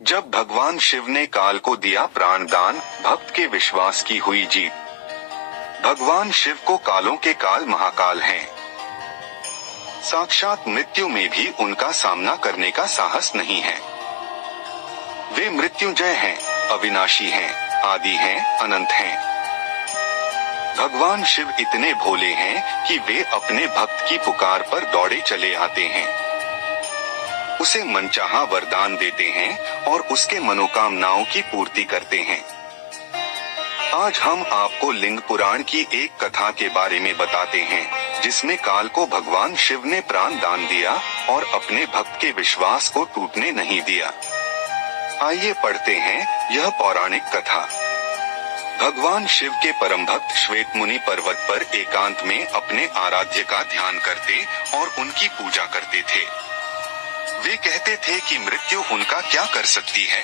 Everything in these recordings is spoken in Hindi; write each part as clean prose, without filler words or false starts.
जब भगवान शिव ने काल को दिया प्राण दान, भक्त के विश्वास की हुई जीत। भगवान शिव को कालों के काल महाकाल हैं। साक्षात मृत्यु में भी उनका सामना करने का साहस नहीं है। वे मृत्युंजय हैं, अविनाशी हैं, आदि हैं, अनंत हैं। भगवान शिव इतने भोले हैं कि वे अपने भक्त की पुकार पर दौड़े चले आते हैं, उसे मनचाहा वरदान देते हैं और उसके मनोकामनाओं की पूर्ति करते हैं। आज हम आपको लिंग पुराण की एक कथा के बारे में बताते हैं, जिसमें काल को भगवान शिव ने प्राण दान दिया और अपने भक्त के विश्वास को टूटने नहीं दिया। आइए पढ़ते हैं यह पौराणिक कथा। भगवान शिव के परम भक्त श्वेत मुनि पर्वत पर एकांत में अपने आराध्य का ध्यान करते और उनकी पूजा करते थे। वे कहते थे कि मृत्यु उनका क्या कर सकती है।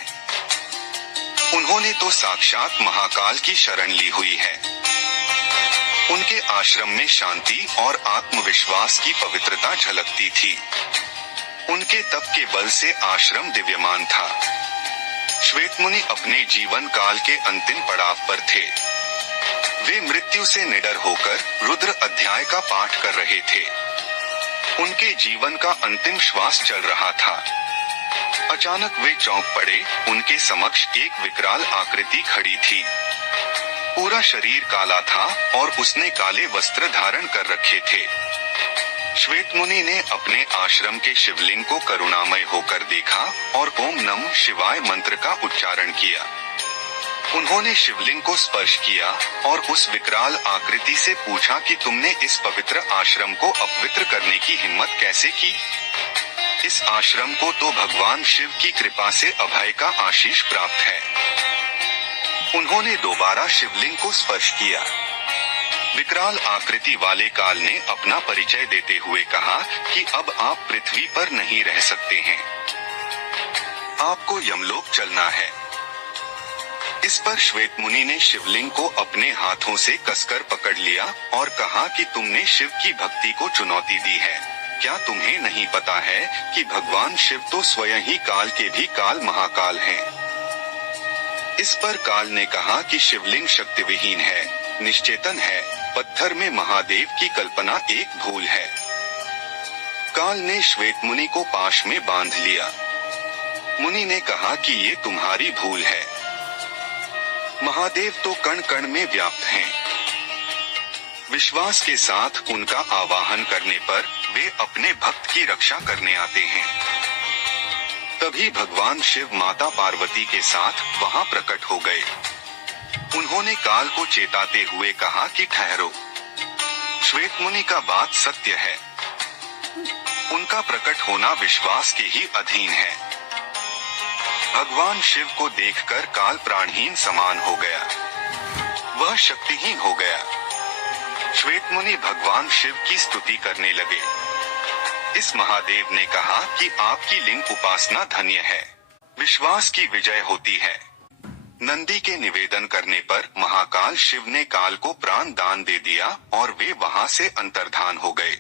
उन्होंने तो साक्षात महाकाल की शरण ली हुई है। उनके आश्रम में शांति और आत्मविश्वास की पवित्रता झलकती थी। उनके तप के बल से आश्रम दिव्यमान था। श्वेत मुनि अपने जीवन काल के अंतिम पड़ाव पर थे। वे मृत्यु से निडर होकर रुद्र अध्याय का पाठ कर रहे थे। उनके जीवन का अंतिम श्वास चल रहा था। अचानक वे चौंक पड़े। उनके समक्ष एक विकराल आकृति खड़ी थी। पूरा शरीर काला था और उसने काले वस्त्र धारण कर रखे थे। श्वेत मुनि ने अपने आश्रम के शिवलिंग को करुणामय होकर देखा और ओम नमः शिवाय मंत्र का उच्चारण किया। उन्होंने शिवलिंग को स्पर्श किया और उस विकराल आकृति से पूछा कि तुमने इस पवित्र आश्रम को अपवित्र करने की हिम्मत कैसे की? इस आश्रम को तो भगवान शिव की कृपा से अभय का आशीष प्राप्त है। उन्होंने दोबारा शिवलिंग को स्पर्श किया। विकराल आकृति वाले काल ने अपना परिचय देते हुए कहा कि अब आप पृथ्वी पर नहीं रह सकते हैं, आपको यमलोक चलना है। इस पर श्वेत मुनि ने शिवलिंग को अपने हाथों से कसकर पकड़ लिया और कहा कि तुमने शिव की भक्ति को चुनौती दी है। क्या तुम्हें नहीं पता है कि भगवान शिव तो स्वयं ही काल के भी काल महाकाल हैं? इस पर काल ने कहा कि शिवलिंग शक्ति विहीन है, निश्चेतन है, पत्थर में महादेव की कल्पना एक भूल है। काल ने श्वेत मुनि को पाश में बांध लिया। मुनि ने कहा कि ये तुम्हारी भूल है। महादेव तो कण कण में व्याप्त हैं। विश्वास के साथ उनका आवाहन करने पर वे अपने भक्त की रक्षा करने आते हैं। तभी भगवान शिव माता पार्वती के साथ वहां प्रकट हो गए। उन्होंने काल को चेताते हुए कहा कि ठहरो, श्वेत मुनि का बात सत्य है। उनका प्रकट होना विश्वास के ही अधीन है। भगवान शिव को देखकर काल प्राणहीन समान हो गया, वह शक्तिहीन हो गया। श्वेत मुनि भगवान शिव की स्तुति करने लगे। इस महादेव ने कहा कि आपकी लिंग उपासना धन्य है, विश्वास की विजय होती है। नंदी के निवेदन करने पर महाकाल शिव ने काल को प्राण दान दे दिया और वे वहां से अंतर्धान हो गए।